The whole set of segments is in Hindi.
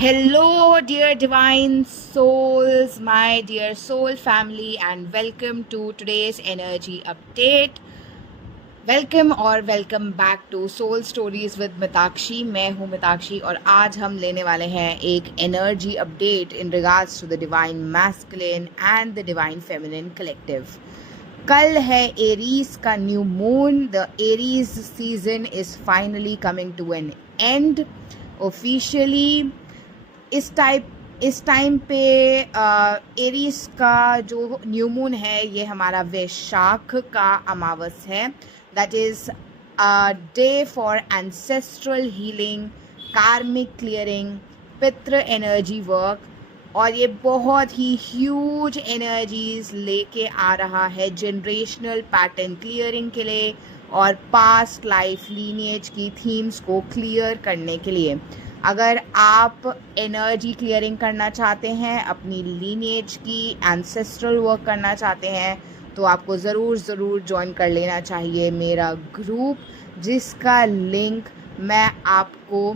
Hello, dear divine souls, my dear soul family, and welcome to today's energy update. Welcome और welcome back to soul stories with Mitakshi. मैं हूँ मिताक्षी और आज हम लेने वाले हैं एक energy update in regards to the divine masculine and the divine feminine collective. कल है एरीज का new moon. The Aries season is finally coming to an end officially. इस टाइम पे एरीज का जो न्यू मून है ये हमारा वैशाख का अमावस है। That is a day for ancestral healing, कार्मिक क्लियरिंग, पितृ एनर्जी वर्क, और ये बहुत ही ह्यूज एनर्जीज लेके आ रहा है जनरेशनल पैटर्न क्लियरिंग के लिए और पास्ट लाइफ लीनिएज की थीम्स को क्लियर करने के लिए। अगर आप एनर्जी क्लियरिंग करना चाहते हैं, अपनी लीनिएज की एंसेस्ट्रल वर्क करना चाहते हैं, तो आपको ज़रूर ज्वाइन कर लेना चाहिए मेरा ग्रुप, जिसका लिंक मैं आपको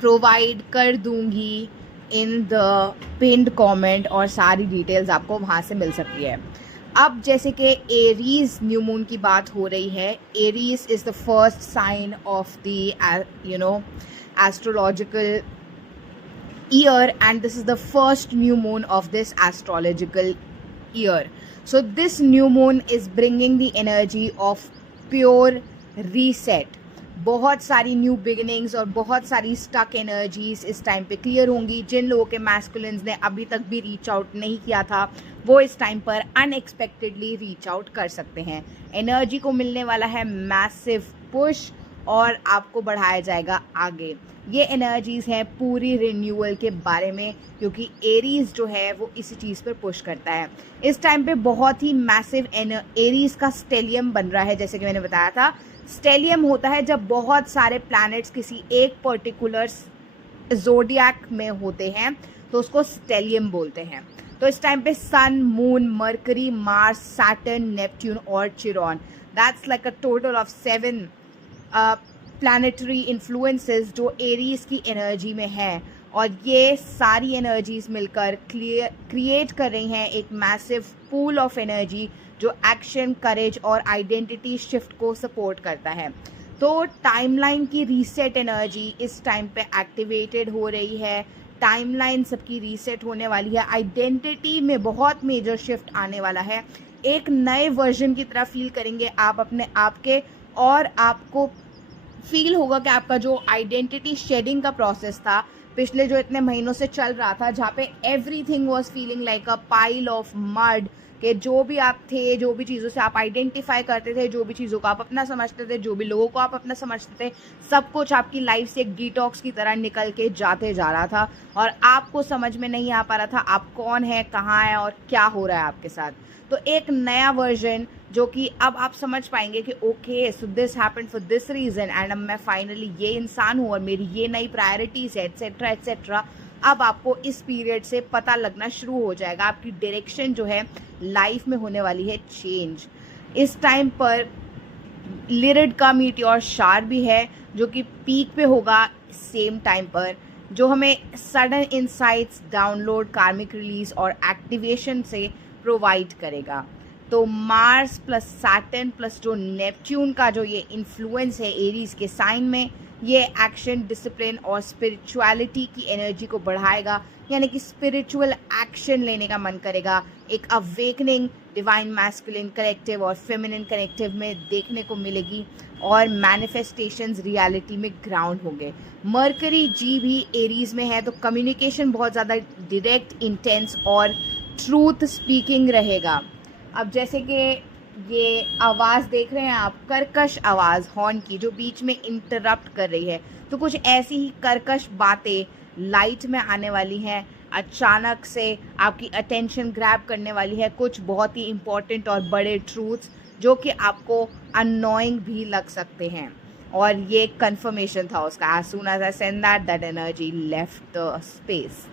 प्रोवाइड कर दूंगी इन द पिन्ड कमेंट, और सारी डिटेल्स आपको वहाँ से मिल सकती है। अब जैसे कि एरीज न्यू मून की बात हो रही है, Aries is the first sign of the astrological year, and this is the first new moon of this astrological year. So this new moon is bringing the energy of pure reset. बहुत सारी न्यू बिगिनिंग्स और बहुत सारी स्टक एनर्जीज इस टाइम पे क्लियर होंगी। जिन लोगों के मैस्कुलिन्स ने अभी तक भी रीच आउट नहीं किया था, वो इस टाइम पर अनएक्सपेक्टेडली रीच आउट कर सकते हैं। एनर्जी को मिलने वाला है मैसिव पुश और आपको बढ़ाया जाएगा आगे। ये एनर्जीज़ हैं पूरी रिन्यूअल के बारे में, क्योंकि एरीज जो है वो इसी चीज़ पर पुश करता है। इस टाइम पे बहुत ही मैसिव एरीज का स्टेलियम बन रहा है। जैसे कि मैंने बताया था, स्टेलियम होता है जब बहुत सारे प्लैनेट्स किसी एक पर्टिकुलर ज़ोडिएक में होते हैं, तो उसको स्टेलियम बोलते हैं। तो इस टाइम पे sun, moon, Mercury, Mars, Saturn, Neptune और Chiron, that's like a total of 7 planetary influences जो एरीज की एनर्जी में है, और ये सारी एनर्जीज मिलकर क्रिएट कर रही हैं एक मैसिव पूल ऑफ एनर्जी जो एक्शन, करेज और आइडेंटिटी शिफ्ट को सपोर्ट करता है। तो टाइमलाइन की रीसेट एनर्जी इस टाइम पे एक्टिवेटेड हो रही है। टाइमलाइन सबकी रीसेट होने वाली है। आइडेंटिटी में बहुत मेजर शिफ्ट आने वाला है। एक नए वर्जन की तरह फील करेंगे आप अपने आप के, और आपको फील होगा कि आपका जो आइडेंटिटी शेडिंग का प्रोसेस था पिछले जो इतने महीनों से चल रहा था, जहाँ पे everything was feeling like a pile of mud, कि जो भी आप थे, जो भी चीज़ों से आप आइडेंटिफाई करते थे, जो भी चीज़ों को आप अपना समझते थे, जो भी लोगों को आप अपना समझते थे, सब कुछ आपकी लाइफ से एक डिटॉक्स की तरह निकल के जाते जा रहा था और आपको समझ में नहीं आ पा रहा था आप कौन है, कहाँ है और क्या हो रहा है आपके साथ। तो एक नया वर्जन जो कि अब आप समझ पाएंगे कि okay, so this happened for this reason, and अब मैं फाइनली ये इंसान हूँ और मेरी ये नई प्रायोरिटीज़ है, एट्सेट्रा एट्सेट्रा। अब आपको इस पीरियड से पता लगना शुरू हो जाएगा। आपकी डायरेक्शन जो है लाइफ में होने वाली है चेंज। इस टाइम पर लिरिड का मीटियोर शार भी है जो कि पीक पे होगा सेम टाइम पर, जो हमें सडन इंसाइट्स, डाउनलोड, कार्मिक रिलीज और एक्टिवेशन से प्रोवाइड करेगा। तो मार्स प्लस सैटर्न प्लस जो नेपट्यून का जो ये इन्फ्लुएंस है एरीज के साइन में, ये एक्शन, डिसिप्लिन और स्पिरिचुअलिटी की एनर्जी को बढ़ाएगा। यानी कि स्पिरिचुअल एक्शन लेने का मन करेगा। एक अवेकनिंग डिवाइन मैस्कुलिन कलेक्टिव और फेमिनिन कलेक्टिव में देखने को मिलेगी, और मैनिफेस्टेशंस रियलिटी में ग्राउंड होंगे। मरकरी जी भी एरीज में है, तो कम्युनिकेशन बहुत ज़्यादा डायरेक्ट, इंटेंस और ट्रूथ स्पीकिंग रहेगा। अब जैसे कि ये आवाज़ देख रहे हैं आप, कर्कश आवाज़ हॉर्न की जो बीच में इंटरप्ट कर रही है, तो कुछ ऐसी ही कर्कश बातें लाइट में आने वाली हैं। अचानक से आपकी अटेंशन ग्रैब करने वाली है कुछ बहुत ही इम्पोर्टेंट और बड़े ट्रूथ्स जो कि आपको अननोइंग भी लग सकते हैं, और ये कंफर्मेशन था उसका। As soon as I said that energy left the space.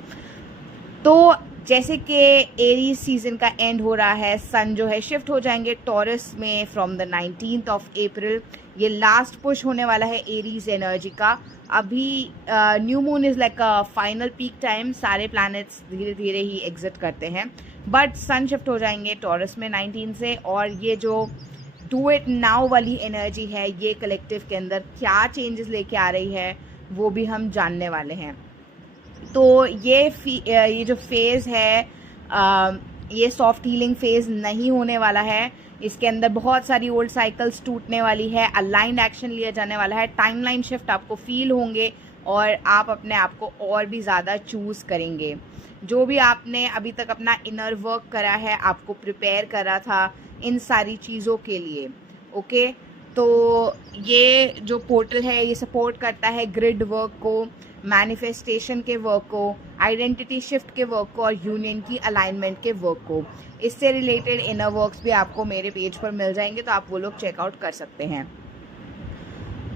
तो जैसे कि एरीज सीजन का एंड हो रहा है, सन जो है शिफ्ट हो जाएंगे टॉरस में from the 19th of April. ये लास्ट पुश होने वाला है एरीज एनर्जी का। अभी new moon is like a final peak time, सारे प्लैनेट्स धीरे धीरे ही एग्जिट करते हैं, बट सन शिफ्ट हो जाएंगे टॉरस में 19 से। और ये जो डू इट नाउ वाली एनर्जी है, ये कलेक्टिव के अंदर क्या चेंजेस लेके आ रही है वो भी हम जानने वाले हैं। तो ये जो फेज़ है, ये सॉफ्ट हीलिंग फेज़ नहीं होने वाला है। इसके अंदर बहुत सारी ओल्ड साइकिल्स टूटने वाली है, अलाइंड एक्शन लिया जाने वाला है, टाइमलाइन शिफ्ट आपको फील होंगे और आप अपने आप को और भी ज़्यादा चूज़ करेंगे। जो भी आपने अभी तक अपना इनर वर्क करा है, आपको प्रिपेयर करा था इन सारी चीज़ों के लिए। ओके, तो ये जो पोर्टल है ये सपोर्ट करता है ग्रिड वर्क को, मैनिफेस्टेशन के वर्क को, आइडेंटिटी शिफ्ट के वर्क को और यूनियन की अलाइनमेंट के वर्क को। इससे रिलेटेड इनर वर्क्स भी आपको मेरे पेज पर मिल जाएंगे, तो आप वो लोग चेकआउट कर सकते हैं।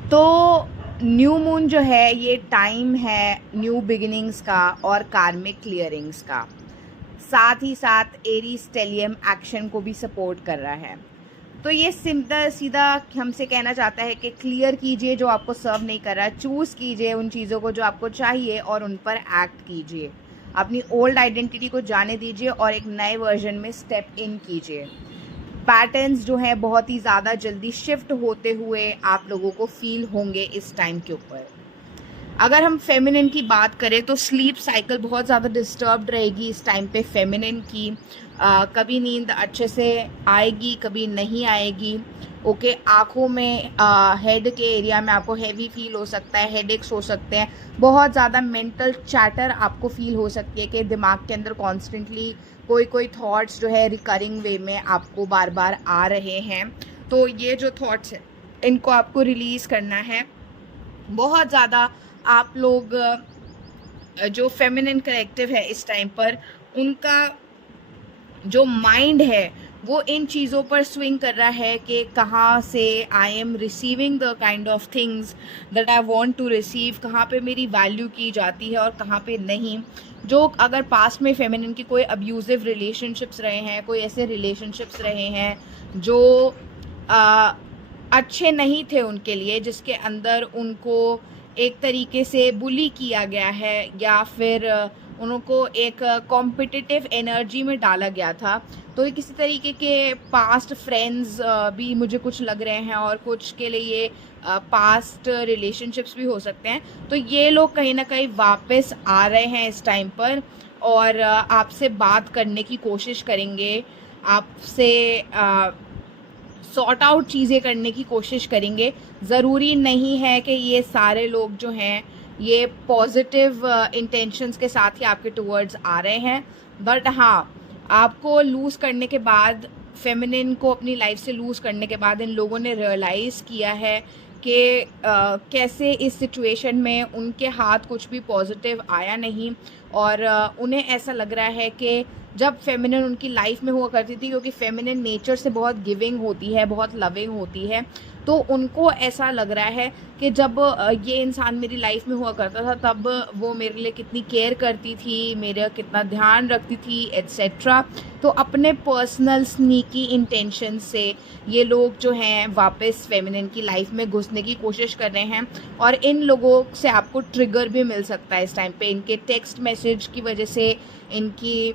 तो न्यू मून जो है ये टाइम है न्यू बिगिनिंग्स का और कार्मिक क्लियरिंग्स का, साथ ही साथ एरीज स्टेलियम एक्शन को भी सपोर्ट कर रहा है। तो ये सिंपल सीधा हमसे कहना चाहता है कि क्लियर कीजिए जो आपको सर्व नहीं कर रहा, चूज़ कीजिए उन चीज़ों को जो आपको चाहिए और उन पर एक्ट कीजिए। अपनी ओल्ड आइडेंटिटी को जाने दीजिए और एक नए वर्जन में स्टेप इन कीजिए। पैटर्न्स जो हैं बहुत ही ज़्यादा जल्दी शिफ्ट होते हुए आप लोगों को फील होंगे इस टाइम के ऊपर। अगर हम फेमिनिन की बात करें तो स्लीप साइकिल बहुत ज़्यादा डिस्टर्ब्ड रहेगी इस टाइम पे फेमिनिन की। कभी नींद अच्छे से आएगी, कभी नहीं आएगी। ओके, आँखों में हेड के एरिया में आपको हैवी फील हो सकता है, हेडेक्स हो सकते हैं, बहुत ज़्यादा मेंटल चैटर आपको फील हो सकती है कि दिमाग के अंदर कॉन्स्टेंटली कोई थॉट्स जो है रिकरिंग वे में आपको बार बार आ रहे हैं। तो ये जो थॉट्स हैं इनको आपको रिलीज़ करना है। बहुत ज़्यादा आप लोग जो फेमिनिन कलेक्टिव है इस टाइम पर, उनका जो माइंड है वो इन चीज़ों पर स्विंग कर रहा है कि कहाँ से I am receiving the kind of things that I want to receive, कहाँ पे मेरी वैल्यू की जाती है और कहाँ पे नहीं। जो अगर पास्ट में फेमिनिन की कोई अब्यूजिव रिलेशनशिप्स रहे हैं, कोई ऐसे रिलेशनशिप्स रहे हैं जो अच्छे नहीं थे उनके लिए, जिसके अंदर उनको एक तरीके से बुली किया गया है या फिर उनको एक कॉम्पिटिटिव एनर्जी में डाला गया था, तो ये किसी तरीके के पास्ट फ्रेंड्स भी मुझे कुछ लग रहे हैं और कुछ के लिए ये पास्ट रिलेशनशिप्स भी हो सकते हैं। तो ये लोग कहीं ना कहीं वापस आ रहे हैं इस टाइम पर और आपसे बात करने की कोशिश करेंगे, आपसे सॉर्ट आउट चीज़ें करने की कोशिश करेंगे। ज़रूरी नहीं है कि ये सारे लोग जो हैं ये पॉजिटिव इंटेंशंस के साथ ही आपके टूवर्ड्स आ रहे हैं, बट हाँ, आपको लूज़ करने के बाद, फेमिनिन को अपनी लाइफ से लूज़ करने के बाद इन लोगों ने रियलाइज़ किया है कि कैसे इस सिचुएशन में उनके हाथ कुछ भी पॉजिटिव आया नहीं और उन्हें ऐसा लग रहा है कि जब फेमिनिन उनकी लाइफ में हुआ करती थी, क्योंकि फेमिनिन नेचर से बहुत गिविंग होती है, बहुत लविंग होती है, तो उनको ऐसा लग रहा है कि जब ये इंसान मेरी लाइफ में हुआ करता था तब वो मेरे लिए कितनी केयर करती थी, मेरा कितना ध्यान रखती थी एट्सेट्रा। तो अपने पर्सनल स्नीकी इंटेंशन से ये लोग जो हैं वापस फेमिनिन की लाइफ में घुसने की कोशिश कर रहे हैं और इन लोगों से आपको ट्रिगर भी मिल सकता है इस टाइम पे, इनके टेक्स्ट मैसेज की वजह से, इनकी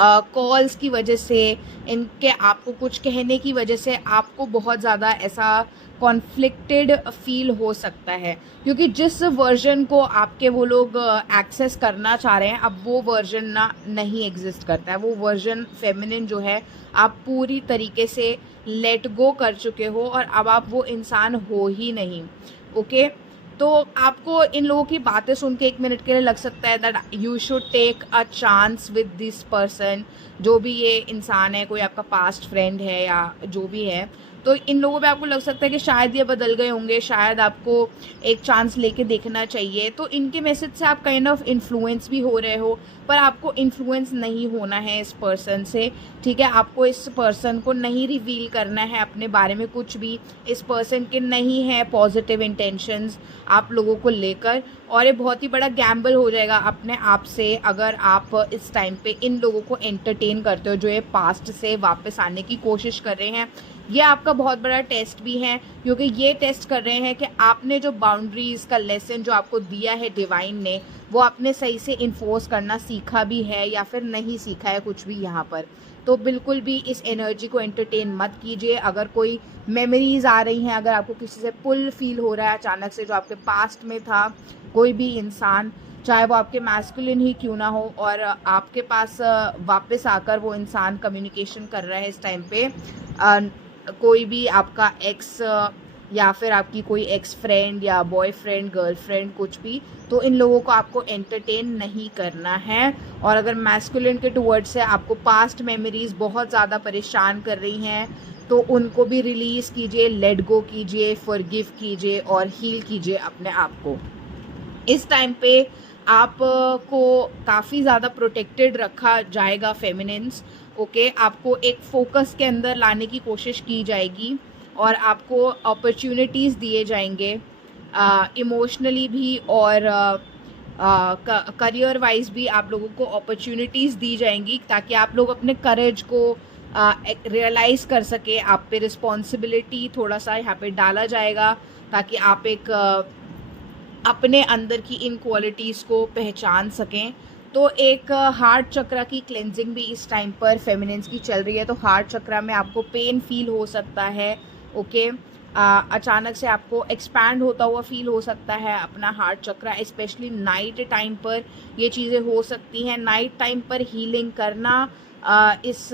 कॉल्स की वजह से, इनके आपको कुछ कहने की वजह से आपको बहुत ज़्यादा ऐसा कॉन्फ्लिक्टेड फील हो सकता है, क्योंकि जिस वर्जन को आपके वो लोग एक्सेस करना चाह रहे हैं अब वो वर्जन नहीं एग्जिस्ट करता है। वो वर्जन फेमिनिन जो है आप पूरी तरीके से लेट गो कर चुके हो और अब आप वो इंसान हो ही नहीं। ओके, तो आपको इन लोगों की बातें सुन के 1 मिनट के लिए लग सकता है that you should take a chance with this person. जो भी ये इंसान है, कोई आपका पास्ट फ्रेंड है या जो भी है, तो इन लोगों पे आपको लग सकता है कि शायद ये बदल गए होंगे, शायद आपको एक चांस लेके देखना चाहिए। तो इनके मैसेज से आप काइंड ऑफ इन्फ्लुएंस भी हो रहे हो, पर आपको इन्फ्लुएंस नहीं होना है इस पर्सन से, ठीक है। आपको इस पर्सन को नहीं रिवील करना है अपने बारे में कुछ भी। इस पर्सन के नहीं है पॉजिटिव इंटेंशंस आप लोगों को लेकर, और ये बहुत ही बड़ा गैम्बल हो जाएगा अपने आप से अगर आप इस टाइम पे इन लोगों को एंटरटेन करते हो जो ये पास्ट से वापस आने की कोशिश कर रहे हैं। ये आपका बहुत बड़ा टेस्ट भी है, क्योंकि ये टेस्ट कर रहे हैं कि आपने जो बाउंड्रीज का लेसन जो आपको दिया है डिवाइन ने, वो आपने सही से इन्फोर्स करना सीखा भी है या फिर नहीं सीखा है कुछ भी यहाँ पर। तो बिल्कुल भी इस एनर्जी को एंटरटेन मत कीजिए। अगर कोई मेमोरीज आ रही हैं, अगर आपको किसी से पुल फील हो रहा है अचानक से जो आपके पास्ट में था, कोई भी इंसान, चाहे वो आपके मैस्कुलिन ही क्यों ना हो, और आपके पास वापस आकर वो इंसान कम्युनिकेशन कर रहा है इस टाइम पे, कोई भी आपका एक्स या फिर आपकी कोई एक्स फ्रेंड या बॉयफ्रेंड गर्लफ्रेंड कुछ भी, तो इन लोगों को आपको एंटरटेन नहीं करना है। और अगर मैस्कुलिन के टुवर्ड्स से आपको पास्ट मेमोरीज बहुत ज़्यादा परेशान कर रही हैं, तो उनको भी रिलीज़ कीजिए, लेट गो कीजिए, फॉरगिव कीजिए और हील कीजिए अपने आप को। इस टाइम पे आप को काफ़ी ज़्यादा प्रोटेक्टेड रखा जाएगा फेमिनिन्स, ओके। आपको एक फोकस के अंदर लाने की कोशिश की जाएगी और आपको अपॉर्चुनिटीज़ दिए जाएंगे इमोशनली भी और करियर वाइज भी। आप लोगों को अपॉर्चुनिटीज़ दी जाएंगी ताकि आप लोग अपने करेज को रियलाइज़ कर सके। आप पे रिस्पॉन्सिबिलिटी थोड़ा सा यहाँ पे डाला जाएगा ताकि आप एक अपने अंदर की इन क्वालिटीज़ को पहचान सकें। तो एक हार्ट चक्रा की क्लेंजिंग भी इस टाइम पर फेमिनिन्स की चल रही है। तो हार्ट चक्रा में आपको पेन फील हो सकता है, ओके। अचानक से आपको एक्सपैंड होता हुआ फील हो सकता है अपना हार्ट चक्रा, स्पेशली नाइट टाइम पर ये चीज़ें हो सकती हैं। नाइट टाइम पर हीलिंग करना इस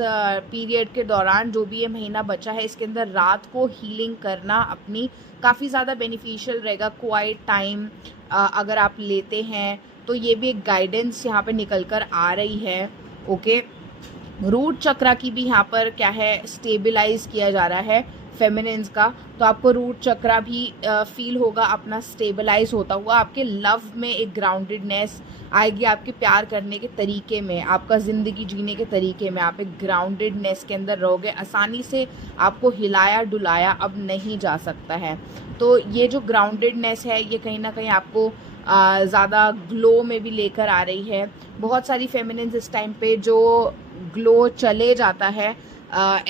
पीरियड के दौरान, जो भी ये महीना बचा है इसके अंदर, रात को हीलिंग करना अपनी काफ़ी ज़्यादा बेनिफिशियल रहेगा। क्वाइट टाइम अगर आप लेते हैं तो ये भी एक गाइडेंस यहाँ पे निकल कर आ रही है, ओके। रूट चक्रा की भी यहाँ पर क्या है, स्टेबलाइज किया जा रहा है फेमिनिन्स का। तो आपको रूट चक्रा भी फील होगा अपना स्टेबलाइज होता हुआ। आपके लव में एक ग्राउंडेडनेस आएगी, आपके प्यार करने के तरीके में, आपका ज़िंदगी जीने के तरीके में आप एक ग्राउंडेडनेस के अंदर रहोगे। आसानी से आपको हिलाया डुलाया अब नहीं जा सकता है। तो ये जो ग्राउंडेडनेस है ये कहीं ना कहीं आपको ज़्यादा ग्लो में भी लेकर आ रही है। बहुत सारी फेमिनिन्स इस टाइम पे जो ग्लो चले जाता है,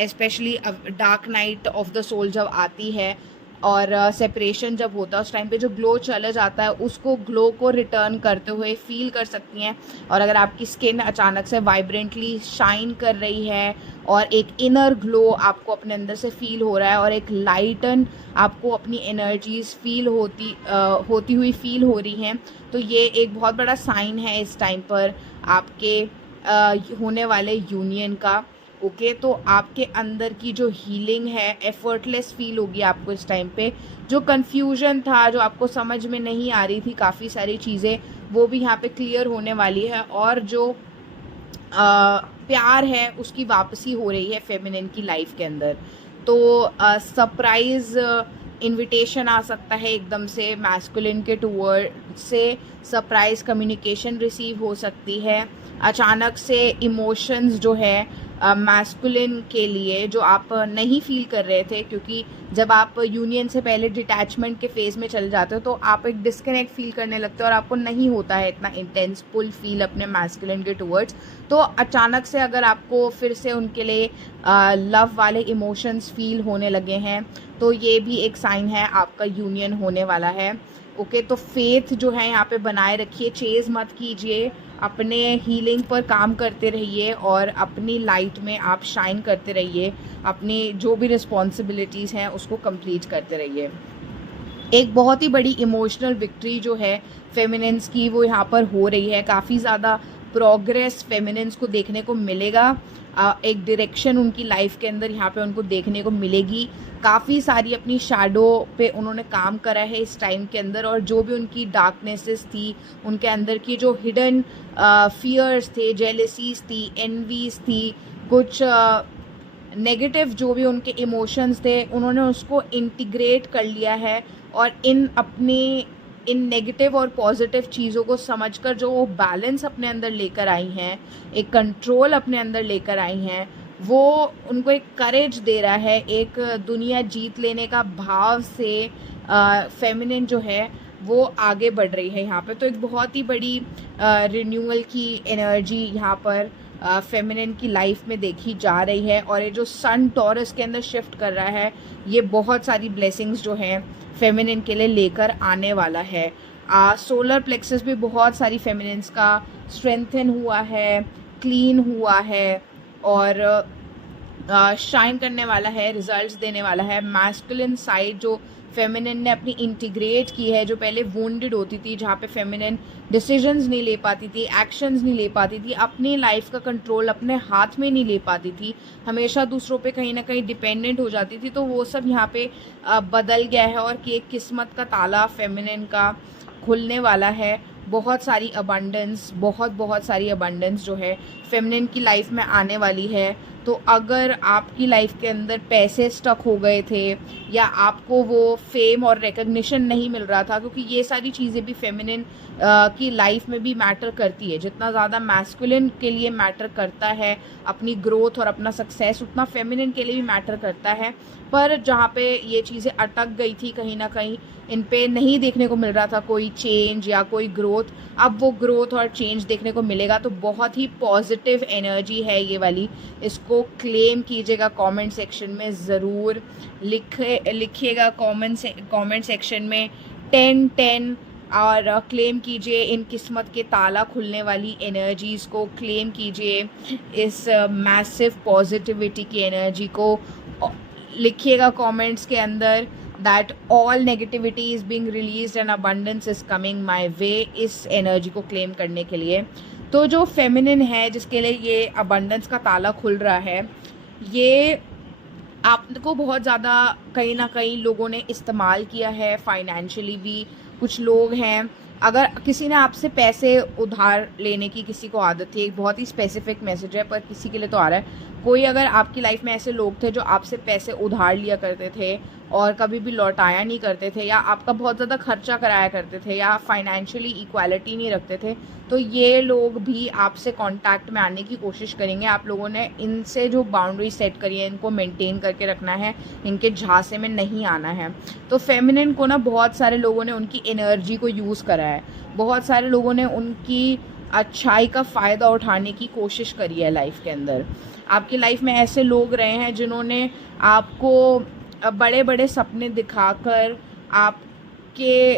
specially dark night of the soul जब आती है और सेपरेशन जब होता है, उस टाइम पे जो ग्लो चला जाता है उसको, ग्लो को रिटर्न करते हुए फील कर सकती हैं। और अगर आपकी स्किन अचानक से वाइब्रेंटली शाइन कर रही है और एक इनर ग्लो आपको अपने अंदर से फील हो रहा है और एक लाइटन आपको अपनी एनर्जीज फील होती हुई फील हो रही हैं, तो ये एक बहुत बड़ा साइन है इस टाइम पर आपके होने वाले यूनियन का, ओके। तो आपके अंदर की जो हीलिंग है एफर्टलेस फील होगी आपको इस टाइम पे। जो कन्फ्यूजन था, जो आपको समझ में नहीं आ रही थी काफ़ी सारी चीज़ें, वो भी यहाँ पे क्लियर होने वाली है। और जो प्यार है उसकी वापसी हो रही है फेमिनिन की लाइफ के अंदर। तो सरप्राइज इनविटेशन आ सकता है एकदम से मैस्कुलिन के टूवर्ड से, सरप्राइज कम्युनिकेशन रिसीव हो सकती है। अचानक से इमोशंस जो है मैस्कुलिन के लिए जो आप नहीं फील कर रहे थे, क्योंकि जब आप यूनियन से पहले डिटैचमेंट के फेज़ में चले जाते हो तो आप एक डिस्कनेक्ट फील करने लगते हो और आपको नहीं होता है इतना इंटेंस पुल फील अपने मैस्कुलिन के टुवर्ड्स। तो अचानक से अगर आपको फिर से उनके लिए लव वाले इमोशंस फील होने लगे हैं, तो ये भी एक साइन है आपका यूनियन होने वाला है, ओके। तो फेथ जो है यहाँ पे बनाए रखिए, चेज़ मत कीजिए, अपने हीलिंग पर काम करते रहिए और अपनी लाइट में आप शाइन करते रहिए, अपनी जो भी रिस्पॉन्सिबिलिटीज़ हैं उसको कंप्लीट करते रहिए। एक बहुत ही बड़ी इमोशनल विक्ट्री जो है फेमिनिन्स की वो यहाँ पर हो रही है। काफ़ी ज़्यादा प्रोग्रेस फेमिनिन्स को देखने को मिलेगा, एक डायरेक्शन उनकी लाइफ के अंदर यहाँ पे उनको देखने को मिलेगी। काफ़ी सारी अपनी शैडो पे उन्होंने काम करा है इस टाइम के अंदर, और जो भी उनकी डार्कनेसेस थी, उनके अंदर की जो हिडन फियर्स थे, जेलेसीज थी, एनवीज थी, कुछ नेगेटिव जो भी उनके इमोशंस थे उन्होंने उसको इंटीग्रेट कर लिया है, और इन नेगेटिव और पॉजिटिव चीज़ों को समझकर जो वो बैलेंस अपने अंदर लेकर आई हैं, एक कंट्रोल अपने अंदर लेकर आई हैं, वो उनको एक करेज दे रहा है, एक दुनिया जीत लेने का भाव से फेमिनिन जो है वो आगे बढ़ रही है यहाँ पे। तो एक बहुत ही बड़ी रिन्यूअल की एनर्जी यहाँ पर फेमिनिन की लाइफ में देखी जा रही है, और ये जो सन टॉरस के अंदर शिफ्ट कर रहा है ये बहुत सारी ब्लेसिंग्स जो हैं फेमिनिन के लिए लेकर आने वाला है। सोलर प्लेक्सस भी बहुत सारी फेमिनिन्स का स्ट्रेंथन हुआ है, क्लीन हुआ है, और शाइन करने वाला है, रिजल्ट्स देने वाला है। मैस्कुलिन साइड जो फेमिनिन ने अपनी इंटीग्रेट की है, जो पहले वुंडेड होती थी, जहाँ पे फेमिनिन डिसीजंस नहीं ले पाती थी, एक्शंस नहीं ले पाती थी, अपनी लाइफ का कंट्रोल अपने हाथ में नहीं ले पाती थी, हमेशा दूसरों पे कहीं ना कहीं डिपेंडेंट हो जाती थी, तो वो सब यहाँ पे बदल गया है, और कि एक किस्मत का ताला फेमिनिन का खुलने वाला है। बहुत सारी अबंडेंस, बहुत सारी अबंडेंस जो है फेमिनिन की लाइफ में आने वाली है। तो अगर आपकी लाइफ के अंदर पैसे स्टक हो गए थे, या आपको वो फेम और रिकग्निशन नहीं मिल रहा था, क्योंकि ये सारी चीज़ें भी फेमिनिन की लाइफ में भी मैटर करती है। जितना ज़्यादा मैस्कुलिन के लिए मैटर करता है अपनी ग्रोथ और अपना सक्सेस, उतना फेमिनिन के लिए भी मैटर करता है। पर जहाँ पे ये चीज़ें अटक गई थी कहीं ना कहीं, इन पे नहीं देखने को मिल रहा था कोई चेंज या कोई ग्रोथ, अब वो ग्रोथ और चेंज देखने को मिलेगा। तो बहुत ही पॉजिटिव एनर्जी है ये वाली, इसको क्लेम कीजिएगा। कमेंट सेक्शन में ज़रूर लिखिएगा, कमेंट सेक्शन में 10-10 और क्लेम कीजिए इन किस्मत के ताला खुलने वाली एनर्जीज़ को, क्लेम कीजिए इस मैसिव पॉजिटिविटी की एनर्जी को। लिखिएगा कमेंट्स के अंदर that all negativity is being released and abundance is coming my way, इस एनर्जी को क्लेम करने के लिए। तो जो फेमिनिन है जिसके लिए ये अबंडेंस का ताला खुल रहा है, ये आपको बहुत ज़्यादा कहीं ना कहीं लोगों ने इस्तेमाल किया है, फाइनेंशियली भी। कुछ लोग हैं, अगर किसी ने आपसे पैसे उधार लेने की किसी को आदत थी, एक बहुत ही स्पेसिफिक मैसेज है पर किसी के लिए तो आ रहा है, कोई अगर आपकी लाइफ में ऐसे लोग थे जो आपसे पैसे उधार लिया करते थे और कभी भी लौटाया नहीं करते थे, या आपका बहुत ज़्यादा खर्चा कराया करते थे, या फाइनेंशियली इक्वालिटी नहीं रखते थे, तो ये लोग भी आपसे कांटेक्ट में आने की कोशिश करेंगे। आप लोगों ने इनसे जो बाउंड्री सेट करी है, इनको मेंटेन करके रखना है, इनके झांसे में नहीं आना है। तो फेमिनिन को ना बहुत सारे लोगों ने उनकी एनर्जी को यूज़ करा है, बहुत सारे लोगों ने उनकी अच्छाई का फ़ायदा उठाने की कोशिश करी है लाइफ के अंदर। आपकी लाइफ में ऐसे लोग रहे हैं जिन्होंने आपको बड़े बड़े सपने दिखाकर आपके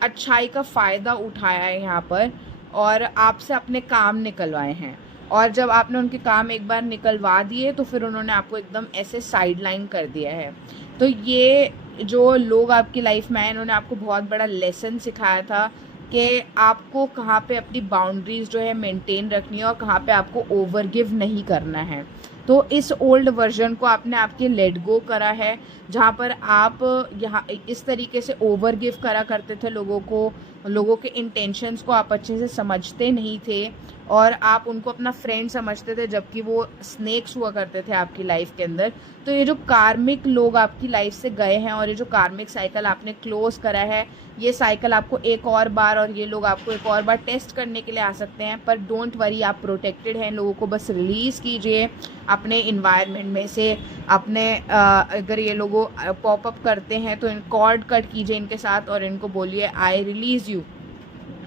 अच्छाई का फ़ायदा उठाया है यहाँ पर, और आपसे अपने काम निकलवाए हैं, और जब आपने उनके काम एक बार निकलवा दिए तो फिर उन्होंने आपको एकदम ऐसे साइड लाइन कर दिया है। तो ये जो लोग आपकी लाइफ में आए, इन्होंने आपको बहुत बड़ा लेसन सिखाया था कि आपको कहाँ पे अपनी बाउंड्रीज़ जो है मेंटेन रखनी है और कहाँ पे आपको ओवर गिव नहीं करना है। तो इस ओल्ड वर्जन को आपने आपके लेट गो करा है, जहाँ पर आप यहाँ इस तरीके से ओवर गिव करा करते थे लोगों को, लोगों के इंटेंशंस को आप अच्छे से समझते नहीं थे, और आप उनको अपना फ्रेंड समझते थे जबकि वो स्नेक्स हुआ करते थे आपकी लाइफ के अंदर। तो ये जो कार्मिक लोग आपकी लाइफ से गए हैं और ये जो कार्मिक साइकिल आपने क्लोज करा है, ये साइकिल आपको एक और बार, और ये लोग आपको एक और बार टेस्ट करने के लिए आ सकते हैं, पर डोंट वरी, आप प्रोटेक्टेड हैं। लोगों को बस रिलीज़ कीजिए अपने इन्वायरमेंट में से। अपने अगर ये लोगों पॉपअप करते हैं तो इन कॉर्ड कट कीजिए इनके साथ और इनको बोलिए आई रिलीज़ यू,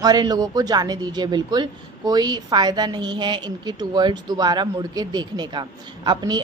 और इन लोगों को जाने दीजिए। बिल्कुल कोई फ़ायदा नहीं है इनके टूवर्ड्स दोबारा मुड़ के देखने का अपनी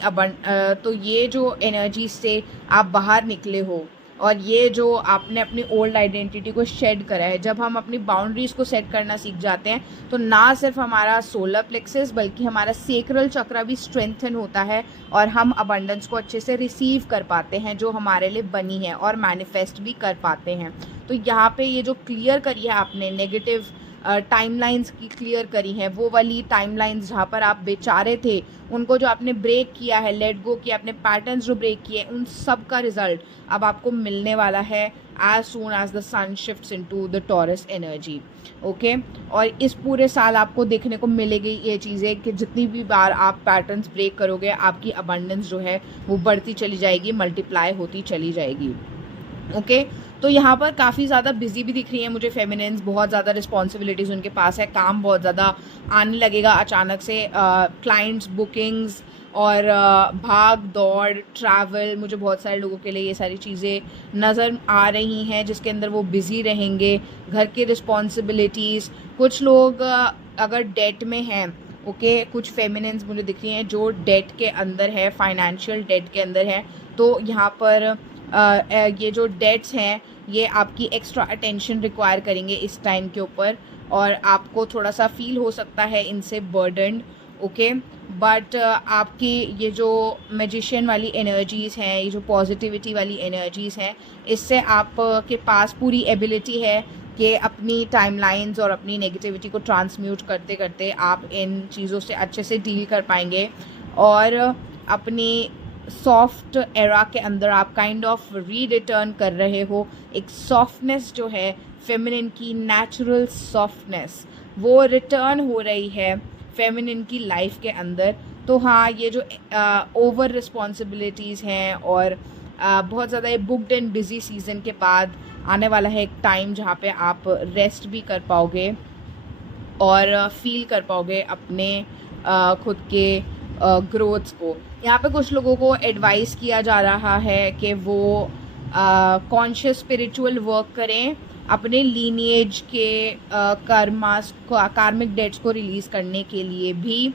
तो ये जो एनर्जी से आप बाहर निकले हो, और ये जो आपने अपनी ओल्ड आइडेंटिटी को शेड करा है, जब हम अपनी बाउंड्रीज़ को सेट करना सीख जाते हैं तो ना सिर्फ हमारा सोलर प्लेक्सस बल्कि हमारा सेक्रल चक्र भी स्ट्रेंथन होता है, और हम अबंडेंस को अच्छे से रिसीव कर पाते हैं जो हमारे लिए बनी है, और मैनिफेस्ट भी कर पाते हैं। तो यहाँ पे ये जो क्लियर करी है आपने नेगेटिव टाइमलाइंस की क्लियर करी है, वो वाली टाइमलाइंस जहाँ पर आप बेचारे थे उनको जो आपने ब्रेक किया है, लेट गो किया, अपने पैटर्न्स जो ब्रेक किए, उन सब का रिजल्ट अब आपको मिलने वाला है as soon as the sun shifts into the Taurus energy. Okay, और इस पूरे साल आपको देखने को मिलेगी ये चीज़ें कि जितनी भी बार आप पैटर्न्स ब्रेक करोगे, आपकी अबंडेंस जो है वो बढ़ती चली जाएगी, मल्टीप्लाई होती चली जाएगी। ओके, तो यहाँ पर काफ़ी ज़्यादा बिजी भी दिख रही है मुझे फेमिनिन्स, बहुत ज़्यादा रिस्पॉन्सिबिलिटीज़ उनके पास है, काम बहुत ज़्यादा आने लगेगा अचानक से, क्लाइंट्स, बुकिंग्स और भाग दौड़, ट्रैवल, मुझे बहुत सारे लोगों के लिए ये सारी चीज़ें नज़र आ रही हैं जिसके अंदर वो बिज़ी रहेंगे। घर की रिस्पॉन्सिबिलिटीज़, कुछ लोग अगर डेट में हैं, ओके, कुछ फेमिनिन्स मुझे दिख रही हैं जो डेट के अंदर है, फाइनेंशियल डेट के अंदर है, तो यहाँ पर ये जो डेट्स हैं ये आपकी एक्स्ट्रा अटेंशन रिक्वायर करेंगे इस टाइम के ऊपर, और आपको थोड़ा सा फील हो सकता है इनसे बर्डन। ओके, बट आपकी ये जो मैजिशियन वाली एनर्जीज़ हैं, ये जो पॉजिटिविटी वाली एनर्जीज़ हैं, इससे आप के पास पूरी एबिलिटी है कि अपनी टाइमलाइंस और अपनी नेगेटिविटी को ट्रांसम्यूट करते करते आप इन चीज़ों से अच्छे से डील कर पाएंगे, और अपनी सॉफ्ट एरा के अंदर आप काइंड ऑफ रिटर्न कर रहे हो। एक सॉफ्टनेस जो है फेमिनिन की, नेचुरल सॉफ्टनेस, वो रिटर्न हो रही है फेमिनिन की लाइफ के अंदर। तो हाँ, ये जो ओवर रिस्पॉन्सिबिलिटीज़ हैं और बहुत ज़्यादा ये बुक्ड एंड बिजी सीज़न के बाद आने वाला है एक टाइम जहाँ पे आप रेस्ट भी कर पाओगे और फील कर पाओगे अपने खुद के ग्रोथ्स को। यहाँ पे कुछ लोगों को एडवाइस किया जा रहा है कि वो कॉन्शियस स्पिरिचुअल वर्क करें अपने लीनिएज के कार्मिक डेट्स को रिलीज़ करने के लिए भी,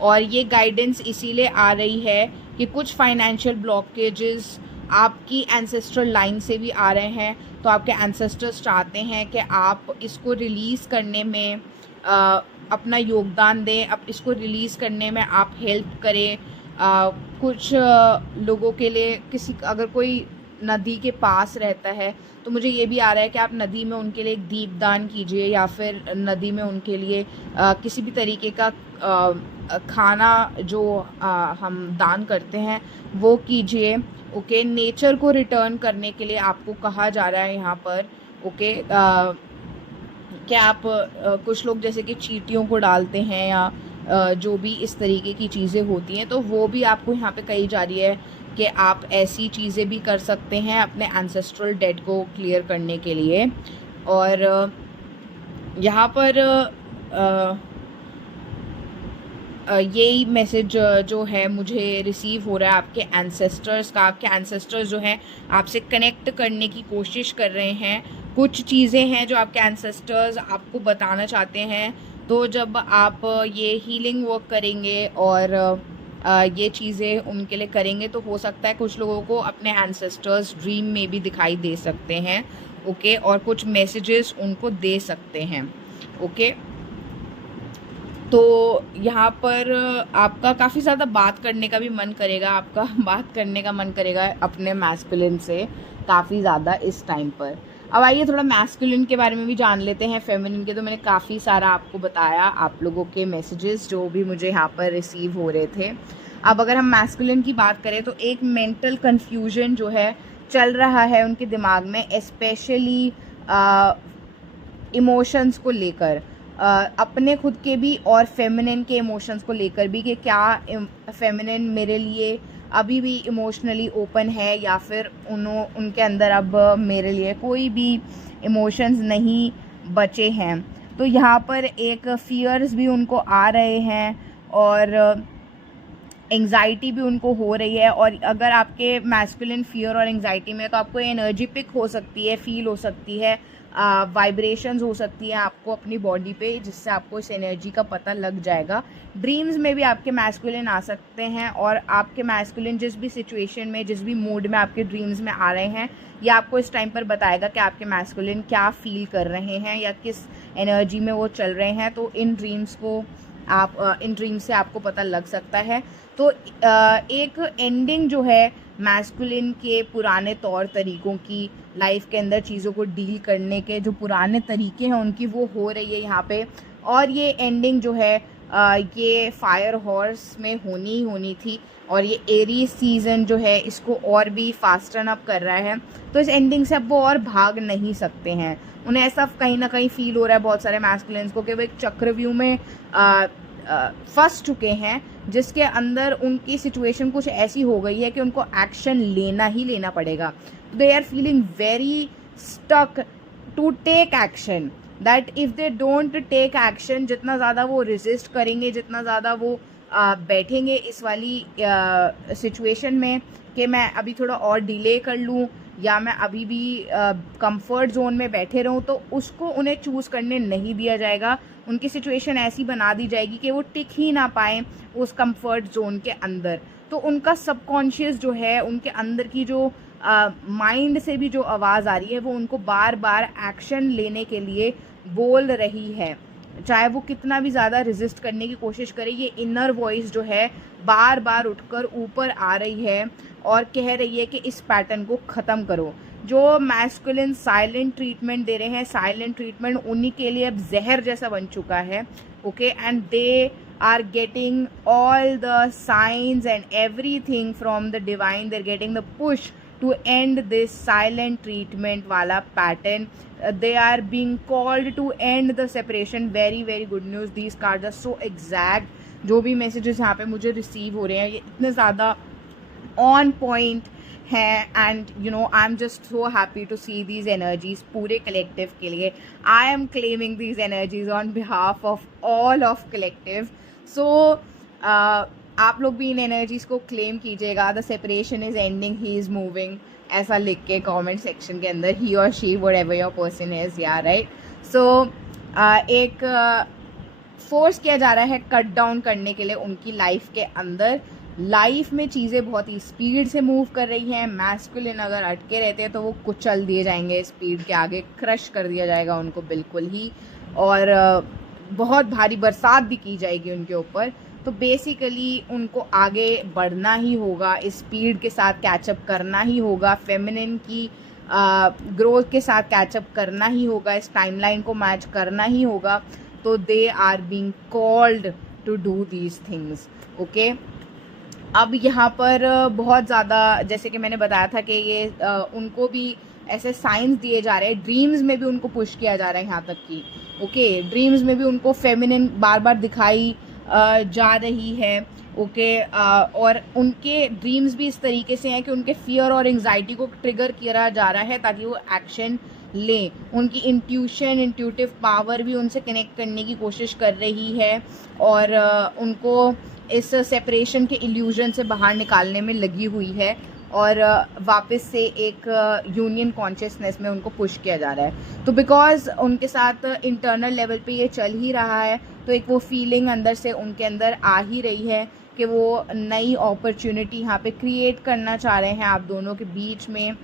और ये गाइडेंस इसीलिए आ रही है कि कुछ फाइनेंशियल ब्लॉकेजेस आपकी एंसेस्ट्रल लाइन से भी आ रहे हैं, तो आपके एंसेस्टर्स चाहते हैं कि आप इसको रिलीज़ करने में अपना योगदान दें, अब इसको रिलीज़ करने में आप हेल्प करें। कुछ लोगों के लिए अगर कोई नदी के पास रहता है तो मुझे ये भी आ रहा है कि आप नदी में उनके लिए एक दीपदान कीजिए, या फिर नदी में उनके लिए किसी भी तरीके का खाना जो हम दान करते हैं वो कीजिए। ओके, नेचर को रिटर्न करने के लिए आपको कहा जा रहा है यहाँ पर। ओके, कि आप कुछ लोग जैसे कि चींटियों को डालते हैं या जो भी इस तरीके की चीज़ें होती हैं, तो वो भी आपको यहाँ पे कही जा रही है कि आप ऐसी चीज़ें भी कर सकते हैं अपने एंसेस्ट्रल डेट को क्लियर करने के लिए। और यहाँ पर यही मैसेज जो है मुझे रिसीव हो रहा है आपके एंसेस्टर्स का। आपके एंसेस्टर्स जो हैं आपसे कनेक्ट करने की कोशिश कर रहे हैं। कुछ चीज़ें हैं जो आपके एंसेस्टर्स आपको बताना चाहते हैं। तो जब आप ये हीलिंग वर्क करेंगे और ये चीज़ें उनके लिए करेंगे तो हो सकता है कुछ लोगों को अपने एंसेस्टर्स ड्रीम में भी दिखाई दे सकते हैं। ओके, और कुछ मैसेजेस उनको दे सकते हैं। ओके, तो यहाँ पर आपका काफ़ी ज़्यादा बात करने का भी मन करेगा, आपका बात करने का मन करेगा अपने मैस्कुलिन से काफ़ी ज़्यादा इस टाइम पर। अब आइए थोड़ा मैस्कुलिन के बारे में भी जान लेते हैं। फेमिनिन के तो मैंने काफ़ी सारा आपको बताया, आप लोगों के मैसेजेस जो भी मुझे यहाँ पर रिसीव हो रहे थे। अब अगर हम मैस्कुलिन की बात करें तो एक मेंटल कन्फ्यूजन जो है चल रहा है उनके दिमाग में, स्पेशली इमोशंस को लेकर, अपने खुद के भी और फेमिनिन के इमोशंस को लेकर भी, कि क्या फेमिनिन मेरे लिए अभी भी इमोशनली ओपन है या फिर उनके अंदर अब मेरे लिए कोई भी इमोशंस नहीं बचे हैं। तो यहाँ पर एक फियर्स भी उनको आ रहे हैं और एंग्जाइटी भी उनको हो रही है। और अगर आपके मैस्कुलिन फियर और एंग्जाइटी में, तो आपको एनर्जी पिक हो सकती है, फील हो सकती है, वाइब्रेशंस हो सकती है आपको अपनी बॉडी पे, जिससे आपको इस एनर्जी का पता लग जाएगा। ड्रीम्स में भी आपके मैस्कुलिन आ सकते हैं, और आपके मैस्कुलिन जिस भी सिचुएशन में, जिस भी मूड में आपके ड्रीम्स में आ रहे हैं, ये आपको इस टाइम पर बताएगा कि आपके मैस्कुलिन क्या फील कर रहे हैं या किस एनर्जी में वो चल रहे हैं। तो इन ड्रीम्स से आपको पता लग सकता है। तो एक एंडिंग जो है मैस्कुलिन के पुराने तौर तरीक़ों की, लाइफ के अंदर चीज़ों को डील करने के जो पुराने तरीके हैं उनकी, वो हो रही है यहाँ पे। और ये एंडिंग जो है ये फायर हॉर्स में होनी ही होनी थी, और ये एरीज सीजन जो है इसको और भी फास्टन अप कर रहा है। तो इस एंडिंग से अब वो और भाग नहीं सकते हैं। उन्हें ऐसा कहीं ना कहीं फील हो रहा है बहुत सारे मैस्कुलिन्स को कि वो एक चक्रव्यूह में फंस चुके हैं, जिसके अंदर उनकी सिचुएशन कुछ ऐसी हो गई है कि उनको एक्शन लेना ही लेना पड़ेगा। They are feeling very stuck to take action, that if they don't take action, जितना ज़्यादा वो रेजिस्ट करेंगे, जितना ज़्यादा वो बैठेंगे इस वाली सिचुएशन में कि मैं अभी थोड़ा और डिले कर लूँ या मैं अभी भी कंफर्ट जोन में बैठे रहूँ, तो उसको उन्हें चूज़ करने नहीं दिया जाएगा। उनकी सिचुएशन ऐसी बना दी जाएगी कि वो टिक ही ना पाएँ उस कंफर्ट जोन के अंदर। तो उनका सबकॉन्शियस जो है, उनके अंदर की जो माइंड से भी जो आवाज़ आ रही है, वो उनको बार बार एक्शन लेने के लिए बोल रही है। चाहे वो कितना भी ज़्यादा रेजिस्ट करने की कोशिश करे, ये इनर वॉइस जो है बार बार उठकर ऊपर आ रही है और कह रही है कि इस पैटर्न को ख़त्म करो। जो मैस्कुलिन साइलेंट ट्रीटमेंट दे रहे हैं, साइलेंट ट्रीटमेंट उन्हीं के लिए अब जहर जैसा बन चुका है। Okay, and they are getting all the signs and everything from the divine. They're getting the push to end this silent treatment wala pattern. They are being called to end the separation. Very very good news. These cards are so exact. जो भी messages यहाँ पे मुझे receive हो रहे हैं, ये इतने ज़्यादा on point हैं, and you know I am just so happy to see these energies पूरे कलेक्टिव के लिए। I am claiming these energies on behalf of all of collective. So आप लोग भी इन एनर्जीज को क्लेम कीजिएगा। The separation is ending, he is moving, ऐसा लिख के कमेंट सेक्शन के अंदर, ही और she whatever your person is, या राइट। सो एक फोर्स किया जा रहा है कट डाउन करने के लिए उनकी लाइफ के अंदर। लाइफ में चीज़ें बहुत ही स्पीड से मूव कर रही हैं। मैस्कुलिन अगर अटके रहते हैं तो वो कुचल दिए जाएंगे स्पीड के आगे, क्रश कर दिया जाएगा उनको बिल्कुल ही, और बहुत भारी बरसात भी की जाएगी उनके ऊपर। तो बेसिकली उनको आगे बढ़ना ही होगा, स्पीड के साथ कैचअप करना ही होगा, फेमिनिन की ग्रोथ के साथ कैचअप करना ही होगा, इस टाइमलाइन को मैच करना ही होगा। तो they are being called to do these things. Okay, अब यहाँ पर बहुत ज़्यादा, जैसे कि मैंने बताया था कि ये उनको भी ऐसे साइंस दिए जा रहे हैं, ड्रीम्स में भी उनको पुश किया जा रहा है यहाँ तक कि ओके, ड्रीम्स में भी उनको फेमिनिन बार बार दिखाई जा रही है। ओके, और उनके ड्रीम्स भी इस तरीके से हैं कि उनके फियर और एंग्जाइटी को ट्रिगर किया जा रहा है ताकि वो एक्शन लें। उनकी इंट्यूटिव पावर भी उनसे कनेक्ट करने की कोशिश कर रही है और उनको इस सेपरेशन के इल्यूजन से बाहर निकालने में लगी हुई है, और वापस से एक यूनियन कॉन्शियसनेस में उनको पुश किया जा रहा है। तो बिकॉज उनके साथ इंटरनल लेवल पे ये चल ही रहा है, तो एक वो फीलिंग अंदर से उनके अंदर आ ही रही है कि वो नई अपॉर्चुनिटी यहाँ पे क्रिएट करना चाह रहे हैं आप दोनों के बीच में।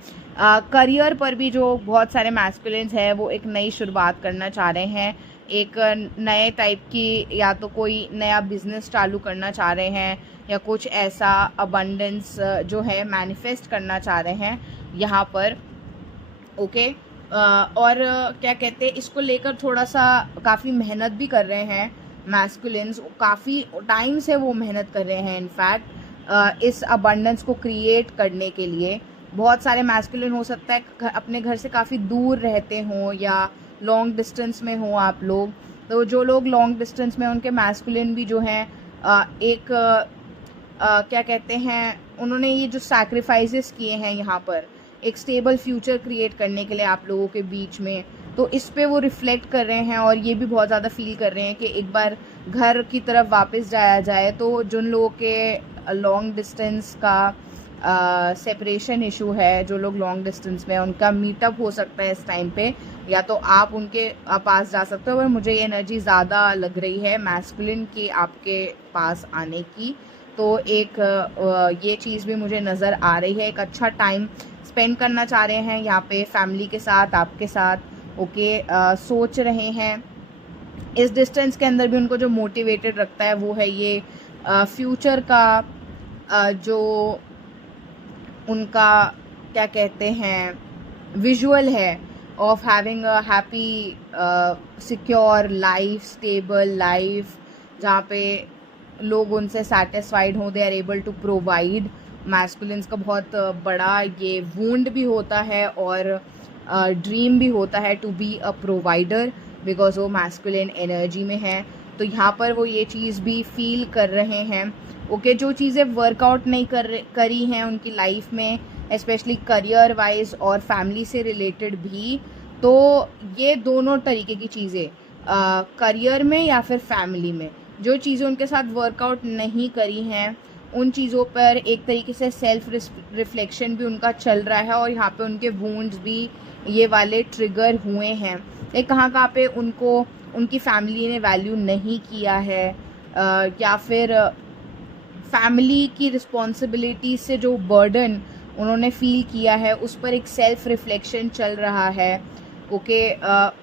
करियर पर भी जो बहुत सारे मैस्कुलिन्स हैं वो एक नई शुरुआत करना चाह रहे हैं, एक नए टाइप की, या तो कोई नया बिजनेस चालू करना चाह रहे हैं या कुछ ऐसा अबंडेंस जो है मैनिफेस्ट करना चाह रहे हैं यहाँ पर। ओके, और क्या कहते हैं, इसको लेकर थोड़ा सा काफ़ी मेहनत भी कर रहे हैं मैस्कुलिन्स, काफ़ी टाइम से वो मेहनत कर रहे हैं इनफैक्ट इस अबंडेंस को क्रिएट करने के लिए। बहुत सारे मैस्कुलिन हो सकता है अपने घर से काफ़ी दूर रहते हों या लॉन्ग डिस्टेंस में हो आप लोग। तो जो लोग लॉन्ग डिस्टेंस में, उनके मैस्कुलिन भी जो हैं एक क्या कहते हैं, उन्होंने ये जो सैक्रिफाइसेस किए हैं यहाँ पर एक स्टेबल फ्यूचर क्रिएट करने के लिए आप लोगों के बीच में, तो इस पे वो रिफ्लेक्ट कर रहे हैं और ये भी बहुत ज़्यादा फील कर रहे हैं कि एक बार घर की तरफ वापस जाया जाए। तो जिन लोगों के लॉन्ग डिस्टेंस का सेपरेशन इशू है, जो लोग लॉन्ग डिस्टेंस में, उनका मीटअप हो सकता है इस टाइम पे, या तो आप उनके पास जा सकते हो। पर मुझे ये एनर्जी ज़्यादा लग रही है मैस्कुलिन की आपके पास आने की, तो एक ये चीज़ भी मुझे नज़र आ रही है। एक अच्छा टाइम स्पेंड करना चाह रहे हैं यहाँ पे फैमिली के साथ, आपके साथ। ओके, सोच रहे हैं इस डिस्टेंस के अंदर भी उनको जो मोटिवेटेड रखता है वो है ये फ्यूचर का जो उनका क्या कहते हैं विजुअल है of having a happy secure life, stable life, जहाँ पे लोग उनसे सेटिस्फाइड हों, they are able to provide. Masculines का बहुत बड़ा ये वूंड भी होता है और ड्रीम भी होता है to be a provider, because वो मैस्कुलिन एनर्जी में है। तो यहाँ पर वो ये चीज़ भी फील कर रहे हैं। ओके, जो चीज़ें वर्कआउट नहीं करी हैं उनकी लाइफ में, स्पेशली करियर वाइज और फैमिली से रिलेटेड भी, तो ये दोनों तरीके की चीज़ें, करियर में या फिर फैमिली में, जो चीज़ें उनके साथ वर्कआउट नहीं करी हैं उन चीज़ों पर एक तरीके से सेल्फ रिफ्लेक्शन भी उनका चल रहा है, और यहाँ पे उनके वूंड्स भी ये वाले ट्रिगर हुए हैं। एक कहाँ पे उनको उनकी फैमिली ने वैल्यू नहीं किया है, या फिर फैमिली की रिस्पॉन्सिबिलिटी से जो बर्डन उन्होंने फील किया है उस पर एक सेल्फ रिफ्लेक्शन चल रहा है। ओके,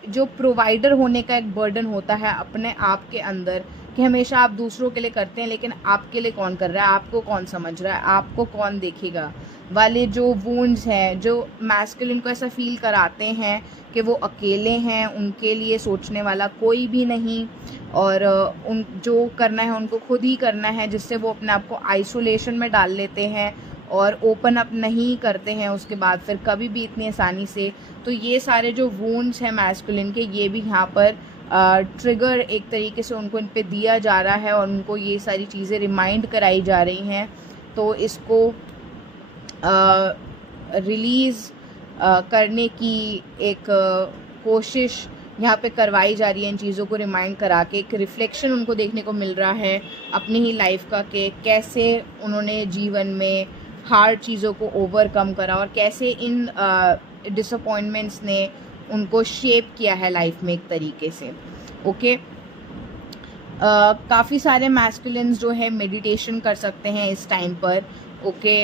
जो प्रोवाइडर होने का एक बर्डन होता है अपने आप के अंदर, कि हमेशा आप दूसरों के लिए करते हैं लेकिन आपके लिए कौन कर रहा है, आपको कौन समझ रहा है, आपको कौन देखेगा, वाले जो वूंड्स हैं, जो मैस्कुलिन को ऐसा फील कराते हैं कि वो अकेले हैं, उनके लिए सोचने वाला कोई भी नहीं, और उन जो करना है उनको खुद ही करना है, जिससे वो अपने आप को आइसोलेशन में डाल लेते हैं और ओपन अप नहीं करते हैं उसके बाद फिर कभी भी इतनी आसानी से। तो ये सारे जो वूंड्स हैं मैस्कुलिन के, ये भी यहाँ पर ट्रिगर एक तरीके से उनको इन पे दिया जा रहा है और उनको ये सारी चीज़ें रिमाइंड कराई जा रही हैं। तो इसको रिलीज़ करने की एक कोशिश यहाँ पे करवाई जा रही है, इन चीज़ों को रिमाइंड करा के। एक रिफ्लेक्शन उनको देखने को मिल रहा है अपनी ही लाइफ का, कि कैसे उन्होंने जीवन में हार्ड चीज़ों को ओवरकम करा और कैसे इन डिसअपॉइंटमेंट्स ने उनको शेप किया है लाइफ में एक तरीके से। ओके, काफ़ी सारे मैस्कुलिन्स जो है मेडिटेशन कर सकते हैं इस टाइम पर। ओके,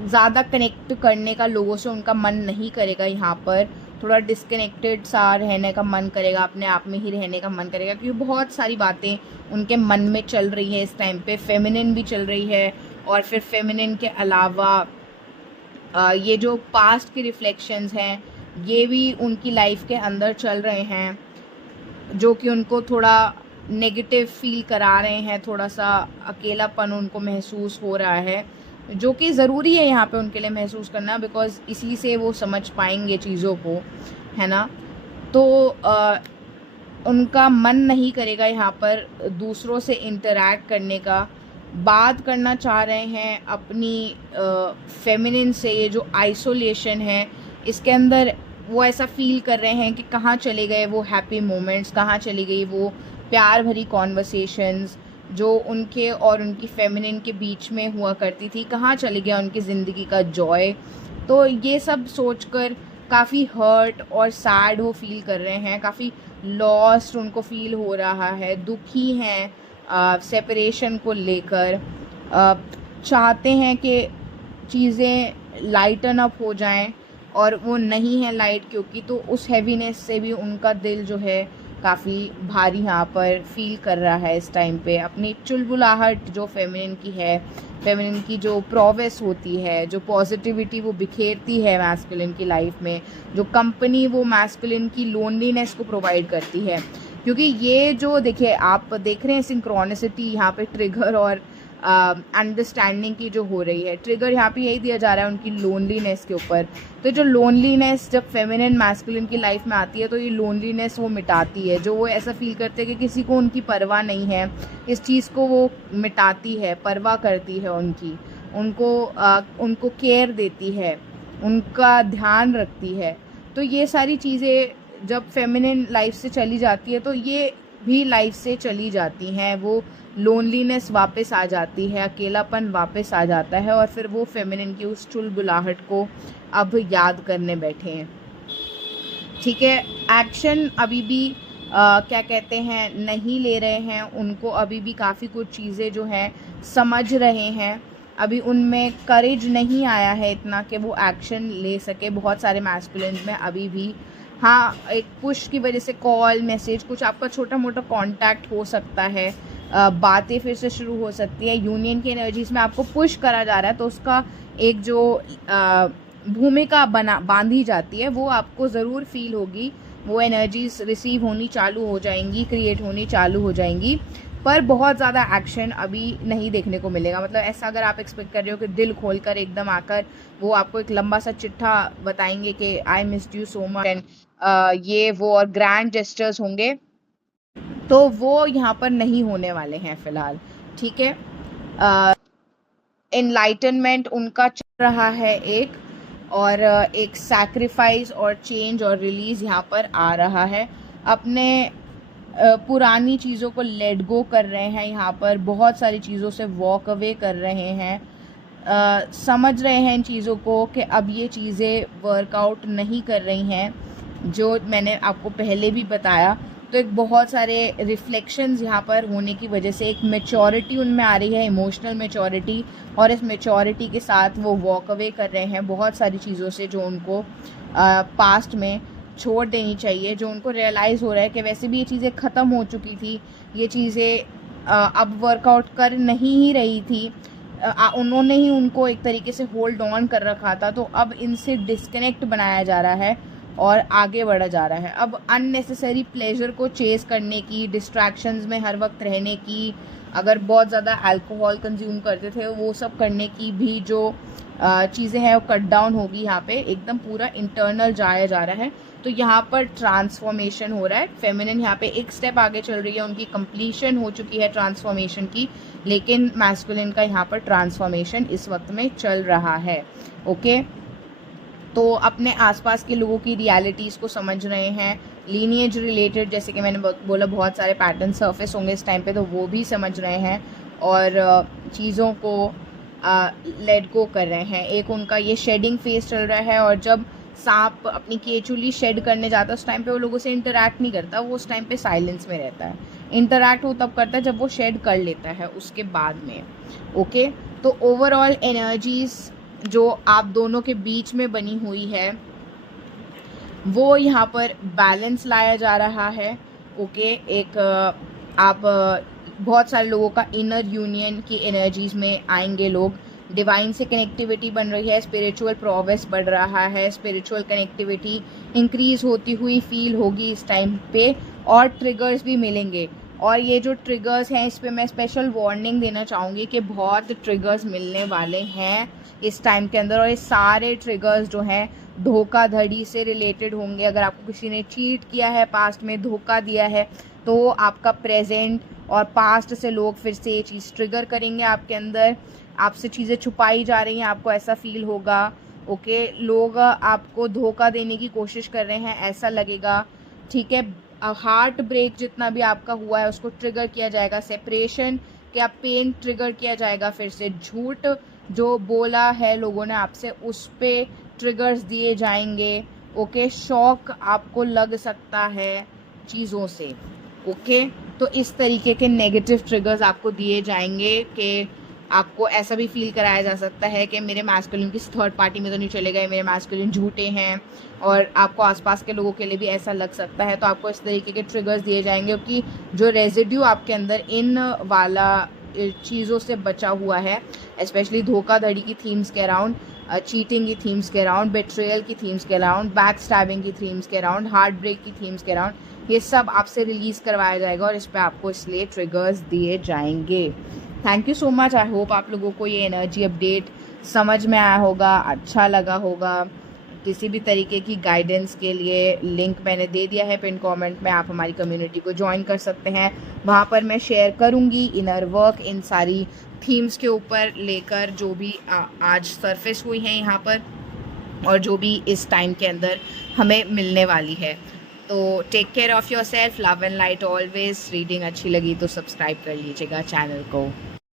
ज़्यादा कनेक्ट करने का लोगों से उनका मन नहीं करेगा, यहाँ पर थोड़ा डिस्कनेक्टेड सा रहने का मन करेगा, अपने आप में ही रहने का मन करेगा, क्योंकि बहुत सारी बातें उनके मन में चल रही है इस टाइम पे। फेमिनिन भी चल रही है, और फिर फेमिनिन के अलावा ये जो पास्ट के रिफ्लेक्शंस हैं ये भी उनकी लाइफ के अंदर चल रहे हैं, जो कि उनको थोड़ा नेगेटिव फील करा रहे हैं, थोड़ा सा अकेलापन उनको महसूस हो रहा है, जो कि ज़रूरी है यहाँ पे उनके लिए महसूस करना, बिकॉज़ इसी से वो समझ पाएंगे चीज़ों को, है ना। तो उनका मन नहीं करेगा यहाँ पर दूसरों से इंटरैक्ट करने का, बात करना चाह रहे हैं अपनी फेमिनिन से। ये जो आइसोलेशन है इसके अंदर वो ऐसा फील कर रहे हैं कि कहाँ चले गए वो हैप्पी मोमेंट्स, कहाँ चली गई वो प्यार भरी कॉन्वर्सेशंस जो उनके और उनकी फेमिनिन के बीच में हुआ करती थी, कहाँ चले गया उनकी ज़िंदगी का जॉय। तो ये सब सोचकर काफ़ी हर्ट और सैड वो फील कर रहे हैं, काफ़ी लॉस्ट उनको फील हो रहा है, दुखी हैं सेपरेशन को लेकर, चाहते हैं कि चीज़ें लाइटन अप हो जाएं और वो नहीं है लाइट, क्योंकि तो उस हैवीनेस से भी उनका दिल जो है काफ़ी भारी यहाँ पर फील कर रहा है इस टाइम पे। अपनी चुलबुलाहट जो फेमिनिन की है, फेमिनिन की जो प्रोवेस होती है, जो पॉजिटिविटी वो बिखेरती है मैस्कुलिन की लाइफ में, जो कंपनी वो मैस्कुलिन की लोनलीनेस को प्रोवाइड करती है। क्योंकि ये जो देखिए आप देख रहे हैं सिंक्रोनिसिटी यहाँ पे ट्रिगर और अंडरस्टैंडिंग की जो हो रही है, ट्रिगर यहाँ पे यही दिया जा रहा है उनकी लोनलीनेस के ऊपर। तो जो लोनलीनेस जब फेमिनिन मैस्कुलिन की लाइफ में आती है तो ये लोनलीनेस वो मिटाती है, जो वो ऐसा फील करते हैं कि किसी को उनकी परवाह नहीं है, इस चीज़ को वो मिटाती है, परवाह करती है उनकी, उनको केयर देती है, उनका ध्यान रखती है। तो ये सारी चीज़ें जब फेमिनिन लाइफ से चली जाती है तो ये भी लाइफ से चली जाती हैं, वो लोनलीनेस वापस आ जाती है, अकेलापन वापस आ जाता है, और फिर वो फेमिनिन की उस चुलबुलाहट को अब याद करने बैठे हैं। ठीक है, एक्शन अभी भी क्या कहते हैं नहीं ले रहे हैं, उनको अभी भी काफ़ी कुछ चीज़ें जो हैं समझ रहे हैं, अभी उनमें करेज नहीं आया है इतना कि वो एक्शन ले सके। बहुत सारे मैस्कुलिन्स में अभी भी हाँ एक पुश की वजह से कॉल मैसेज कुछ आपका छोटा मोटा कांटेक्ट हो सकता है, बातें फिर से शुरू हो सकती है, यूनियन की एनर्जीज में आपको पुश करा जा रहा है, तो उसका एक जो भूमिका बांधी जाती है वो आपको ज़रूर फील होगी वो एनर्जीज रिसीव होनी चालू हो जाएंगी, क्रिएट होनी चालू हो जाएंगी, पर बहुत ज़्यादा एक्शन अभी नहीं देखने को मिलेगा। मतलब ऐसा अगर आप एक्सपेक्ट कर रहे हो कि दिल खोलकर एकदम आकर वो आपको एक लंबा सा चिट्ठा बताएंगे कि I missed you so much and ये वो और ग्रैंड जेस्चर्स होंगे, तो वो यहाँ पर नहीं होने वाले हैं फिलहाल। ठीक है, एनलाइटनमेंट उनका चल रहा है एक, और एक सैक्रिफाइस और चेंज और रिलीज यहाँ पर आ रहा है। अपने पुरानी चीज़ों को लेट गो कर रहे हैं यहाँ पर, बहुत सारी चीज़ों से वॉक अवे कर रहे हैं, समझ रहे हैं इन चीज़ों को कि अब ये चीज़ें वर्कआउट नहीं कर रही हैं, जो मैंने आपको पहले भी बताया। तो एक बहुत सारे रिफ्लेक्शंस यहाँ पर होने की वजह से एक मैच्योरिटी उनमें आ रही है, इमोशनल मैच्योरिटी, और इस मैच्योरिटी के साथ वो वॉक अवे कर रहे हैं बहुत सारी चीज़ों से जो उनको पास्ट में छोड़ देनी चाहिए, जो उनको रियलाइज़ हो रहा है कि वैसे भी ये चीज़ें ख़त्म हो चुकी थी, ये चीज़ें अब वर्कआउट कर नहीं ही रही थी, उन्होंने ही उनको एक तरीके से होल्ड ऑन कर रखा था, तो अब इनसे डिस्कनेक्ट बनाया जा रहा है और आगे बढ़ा जा रहा है। अब अननेसेसरी प्लेजर को चेस करने की, डिस्ट्रैक्शंस में हर वक्त रहने की, अगर बहुत ज़्यादा अल्कोहल कंज्यूम करते थे वो सब करने की भी जो चीज़ें हैं वो कट डाउन होगी। यहाँ पे एकदम पूरा इंटरनल जाया जा रहा है, तो यहाँ पर ट्रांसफॉर्मेशन हो रहा है। फेमिनिन यहाँ पे एक स्टेप आगे चल रही है, उनकी कंप्लीशन हो चुकी है ट्रांसफॉर्मेशन की, लेकिन मैस्कुलिन का यहाँ पर ट्रांसफॉर्मेशन इस वक्त में चल रहा है। ओके, तो अपने आसपास के लोगों की रियलिटीज़ को समझ रहे हैं, लीनिएज रिलेटेड जैसे कि मैंने बोला बहुत सारे पैटर्न सरफेस होंगे इस टाइम पे, तो वो भी समझ रहे हैं और चीज़ों को लेट गो कर रहे हैं। एक उनका ये शेडिंग फेज चल रहा है, और जब सांप अपनी केचुली शेड करने जाता है उस टाइम पे वो लोगों से इंटरैक्ट नहीं करता, वो उस टाइम पे साइलेंस में रहता है। इंटरैक्ट वो तब करता है जब वो शेड कर लेता है उसके बाद में। ओके, तो ओवरऑल एनर्जीज जो आप दोनों के बीच में बनी हुई है वो यहाँ पर बैलेंस लाया जा रहा है। ओके, एक आप बहुत सारे लोगों का इनर यूनियन की एनर्जीज में आएंगे लोग, डिवाइन से कनेक्टिविटी बन रही है, स्पिरिचुअल प्रोग्रेस बढ़ रहा है, स्पिरिचुअल कनेक्टिविटी इंक्रीज होती हुई फील होगी इस टाइम पे, और ट्रिगर्स भी मिलेंगे। और ये जो ट्रिगर्स हैं इस पे मैं स्पेशल वार्निंग देना चाहूँगी कि बहुत ट्रिगर्स मिलने वाले हैं इस टाइम के अंदर, और ये सारे ट्रिगर्स जो हैं धोखाधड़ी से रिलेटेड होंगे। अगर आपको किसी ने चीट किया है, पास्ट में धोखा दिया है, तो आपका प्रेजेंट और पास्ट से लोग फिर से ये चीज़ ट्रिगर करेंगे आपके अंदर, आपसे चीज़ें छुपाई जा रही हैं, आपको ऐसा फील होगा। ओके, लोग आपको धोखा देने की कोशिश कर रहे हैं ऐसा लगेगा। ठीक है, हार्ट ब्रेक जितना भी आपका हुआ है उसको ट्रिगर किया जाएगा, सेपरेशन क्या पेन ट्रिगर किया जाएगा, फिर से झूठ जो बोला है लोगों ने आपसे उस पे ट्रिगर्स दिए जाएंगे। ओके, शॉक आपको लग सकता है चीज़ों से। ओके, तो इस तरीके के नेगेटिव ट्रिगर्स आपको दिए जाएंगे कि आपको ऐसा भी फील कराया जा सकता है कि मेरे मैस्कुलिन किसी थर्ड पार्टी में तो नहीं चले गए, मेरे मैस्कुलिन झूठे हैं, और आपको आसपास के लोगों के लिए भी ऐसा लग सकता है। तो आपको इस तरीके के ट्रिगर्स दिए जाएंगे कि जो रेजिड्यू आपके अंदर इन वाला चीज़ों से बचा हुआ है, स्पेशली धोखाधड़ी की थीम्स के अराउंड, चीटिंग की थीम्स के अराउंड, बेट्रेयल की थीम्स के अराउंड, बैक स्टैबिंग की थीम्स के अराउंड, हार्ट ब्रेक की थीम्स के अराउंड, ये सब आपसे रिलीज़ करवाया जाएगा और इस पर आपको इसलिए ट्रिगर्स दिए जाएंगे। Thank you so much. I hope आप लोगों को ये एनर्जी अपडेट समझ में आया होगा, अच्छा लगा होगा। किसी भी तरीके की गाइडेंस के लिए लिंक मैंने दे दिया है पिन कमेंट में, आप हमारी कम्युनिटी को ज्वाइन कर सकते हैं। वहाँ पर मैं शेयर करूँगी इनर वर्क इन सारी थीम्स के ऊपर लेकर जो भी आज सरफेस हुई हैं यहाँ पर, और जो भी इस टाइम के अंदर हमें मिलने वाली है। तो take care of yourself, love and light always. Reading अच्छी लगी तो सब्सक्राइब कर लीजिएगा चैनल को।